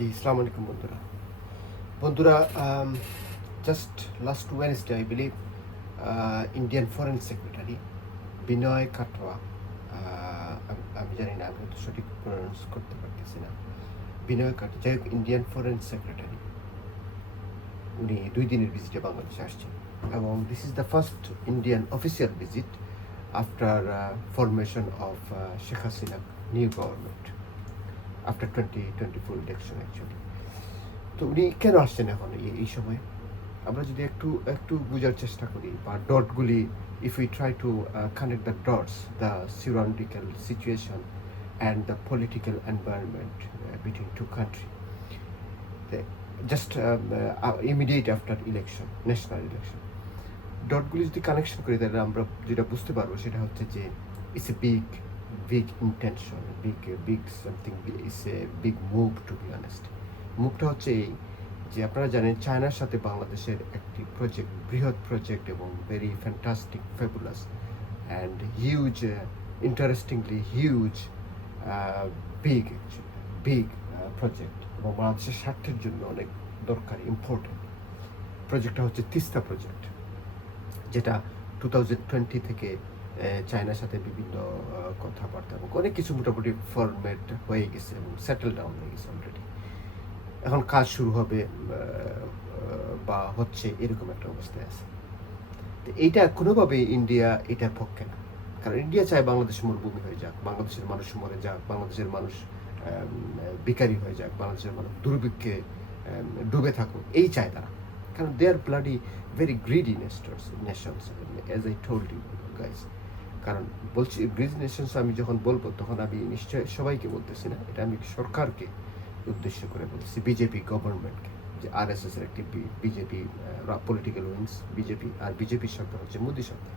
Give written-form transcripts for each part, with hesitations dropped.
জি, আসসালামু আলাইকুম বন্ধুরা। বন্ধুরা, just last Wednesday I believe Indian foreign secretary Vinay Kwatra, আমি জানি না, আমি তো সঠিক প্রনাউন্স করতে পারতেছি না। বিনয় কাটোয়া, যাই হোক, ইন্ডিয়ান ফরেন সেক্রেটারি উনি 2 দিনের ভিজিটে বাংলাদেশে আসছেন এবং this is the first Indian official visit after formation of Sheikh Hasina new government after 2024 election actually. তো উনি কেন আসছেন এখন এই সময়? আমরা যদি একটু একটু বোঝার চেষ্টা করি বা ডটগুলি, if we try to connect the dots, the সিউরান্ডিক্যাল situation and the political environment between two country, just immediate after election, national election, ডটগুলি যদি কানেকশন করি তাহলে আমরা যেটা বুঝতে পারবো সেটা হচ্ছে যে it's a big intention, big something, it's a big move to be honest. মুভটা হচ্ছে এই যে আপনারা জানেন চায়নার সাথে বাংলাদেশের একটি প্রজেক্ট, বৃহৎ প্রজেক্ট এবং very fantastic, fabulous and huge, interestingly huge, big big project এবং বাংলাদেশের স্বার্থের জন্য অনেক দরকারি, ইম্পর্টেন্ট। প্রজেক্টটা হচ্ছে তিস্তা প্রজেক্ট, যেটা 2020 থেকে চায়নার সাথে বিভিন্ন কথাবার্তা এবং অনেক কিছু মোটামুটি ফরম্যাট হয়ে গেছে এবং সেটেল ডাউন হয়ে গেছে অলরেডি। এখন কাজ শুরু হবে বা হচ্ছে, এরকম একটা অবস্থায় আছে। তো এইটা কোনোভাবে ইন্ডিয়া এটার পক্ষে না, কারণ ইন্ডিয়া চায় বাংলাদেশ মরুভূমি হয়ে যাক, বাংলাদেশের মানুষ মরে যাক, বাংলাদেশের মানুষ বেকারি হয়ে যাক, বাংলাদেশের মানুষ দুর্ভিক্ষে ডুবে থাকুক, এই চায় তারা। কারণ they are bloody very greedy nations, as I told you guys. কারণ বলছি গ্রিডি নেশনস, আমি যখন বলবো তখন আমি নিশ্চয় সবাইকে বলতেছি না, এটা আমি সরকারকে উদ্দেশ্য করে বলছি, বিজেপি গভর্নমেন্টকে, যে আরএসএস এর একটি বিজেপি পলিটিক্যাল উইংস বিজেপি, আর বিজেপির সরকার হচ্ছে মোদী সরকার।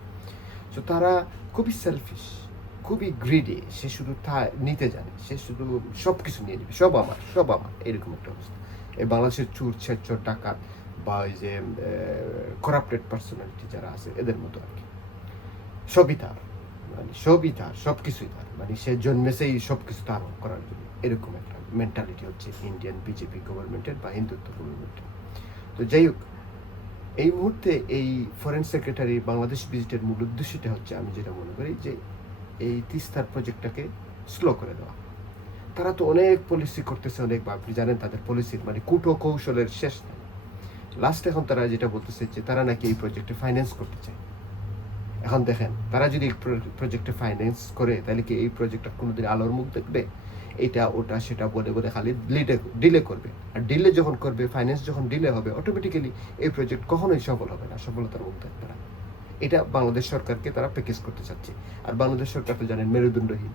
তো তারা খুবই সেলফিশ, খুবই গ্রিডি, সে শুধু তা নিতে জানে, সে শুধু সব কিছু নিয়ে নেবে, সব আমার সব আমার, এরকম একটা অবস্থা। এই বাংলাদেশের চুর ছেচর ডাকাত বা ওই যে করাপ্টেড পার্সোনালিটি যারা আছে এদের মতো আর কি, সবই তার, মানে সবই তার, সব কিছুই তার, মানে সে জন্মেছেই সব কিছু তার করার জন্য, এরকম একটা মেন্টালিটি হচ্ছে ইন্ডিয়ান বিজেপি গভর্নমেন্টের বা হিন্দুত্ব গভর্নমেন্টের। তো যাই হোক, এই মুহূর্তে এই ফরেন সেক্রেটারি বাংলাদেশ ভিজিটের মূল উদ্দেশ্যটা হচ্ছে, আমি যেটা মনে করি, যে এই তিস্তার প্রজেক্টটাকে স্লো করে দেওয়া। তারা তো অনেক পলিসি করতেছে, অনেক, আপনি জানেন তাদের পলিসির মানে কূট কৌশলের শেষ নেই। লাস্ট এখন তারা যেটা বলতেছে যে তারা নাকি এই প্রজেক্টে ফাইন্যান্স করতে চায়। এখন দেখেন, তারা যদি প্রজেক্টে ফাইন্যান্স করে তাহলে কি এই প্রজেক্টটা কোনোদিন আলোর মুখ দেখবে? এটা ওটা সেটা বলে বলে খালি ডিলে করবে, আর ডিলে যখন করবে, ফাইন্যান্স যখন ডিলে হবে, অটোমেটিক্যালি এই প্রজেক্ট কখনোই সফল হবে না, সফলতার মুখ দেখবে না। এটা বাংলাদেশ সরকারকে তারা প্যাকেজ করতে চাচ্ছে। আর বাংলাদেশ সরকার তো জানেন মেরুদণ্ডহীন,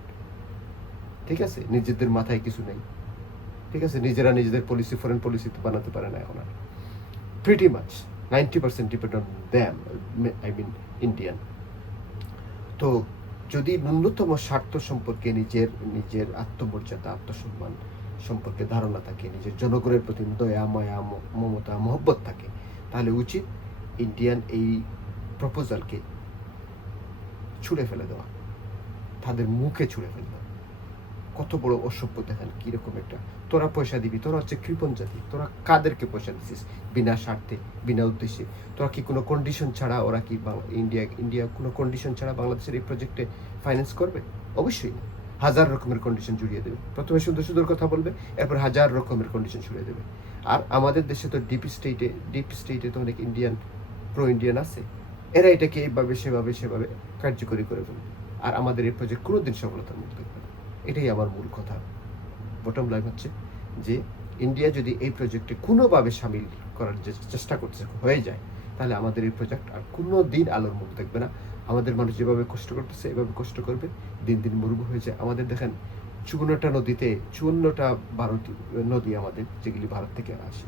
ঠিক আছে, নিজেদের মাথায় কিছু নেই, ঠিক আছে, নিজেরা নিজেদের পলিসি, ফরেন পলিসি তো বানাতে পারে না এখন আর। Pretty much 90% depend on them, I mean Indian. তো যদি ন্যূনতম স্বার্থ সম্পর্কে, নিজের নিজের আত্মমর্যাদা, আত্মসম্মান সম্পর্কে ধারণা থাকে, নিজের জনগণের প্রতি দয়া, মায়া, মমতা, মহব্বত থাকে, তাহলে উচিত ইন্ডিয়ান এই প্রপোজালকে ছুঁড়ে ফেলে দেওয়া, তাদের মুখে ছুঁড়ে ফেলে দেওয়া। কত বড় অসভ্য দেখেন, কীরকম একটা, তোরা পয়সা দিবি, তোরা হচ্ছে কৃপণ জাতি, তোরা কাদেরকে পয়সা দিচ্ছিস বিনা স্বার্থে, বিনা উদ্দেশ্যে? তোরা কি কোনো কন্ডিশন ছাড়া, ওরা কি ইন্ডিয়া কোনো কন্ডিশন ছাড়া বাংলাদেশের এই প্রজেক্টে ফাইন্যান্স করবে? অবশ্যই না, হাজার রকমের কন্ডিশন জুড়িয়ে দেবে। প্রথমে সুন্দর সুন্দর কথা বলবে, এরপর হাজার রকমের কন্ডিশন জুড়িয়ে দেবে। আর আমাদের দেশে তো ডিপ স্টেটে তো অনেক ইন্ডিয়ান, প্রো ইন্ডিয়ান আছে, এরা এটাকে এইভাবে সেভাবে কার্যকরী করে ফেলবে। আর আমাদের এই প্রজেক্ট কোনোদিন সফলতার মুখ দেখবে না। এটাই আমার মূল কথা। বটম লাইন হচ্ছে যে ইন্ডিয়া যদি এই প্রজেক্টে কোনোভাবে সামিল করার যে চেষ্টা করছে হয়ে যায়, তাহলে আমাদের এই প্রজেক্ট আর কোনো দিন আলোর মুখ দেখবে না। আমাদের মানুষ যেভাবে কষ্ট করতেছে এভাবে কষ্ট করবে, দিন দিন মরুভূমি হয়ে যায়। আমাদের দেখেন 54টা নদীতে, 54টা ভারতীয় নদী আমাদের, যেগুলি ভারত থেকে আসে,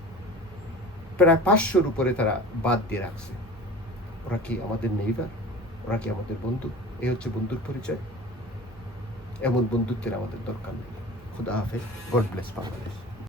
প্রায় 500-র উপরে তারা বাদ দিয়ে রাখছে। ওরা কি আমাদের নেইবার? ওরা কি আমাদের বন্ধু? এই হচ্ছে বন্ধুর পরিচয়। এমন বন্ধুত্বের আমাদের দরকার নেই। খুদা হাফেজ, গড ব্লেস বাংলাদেশ।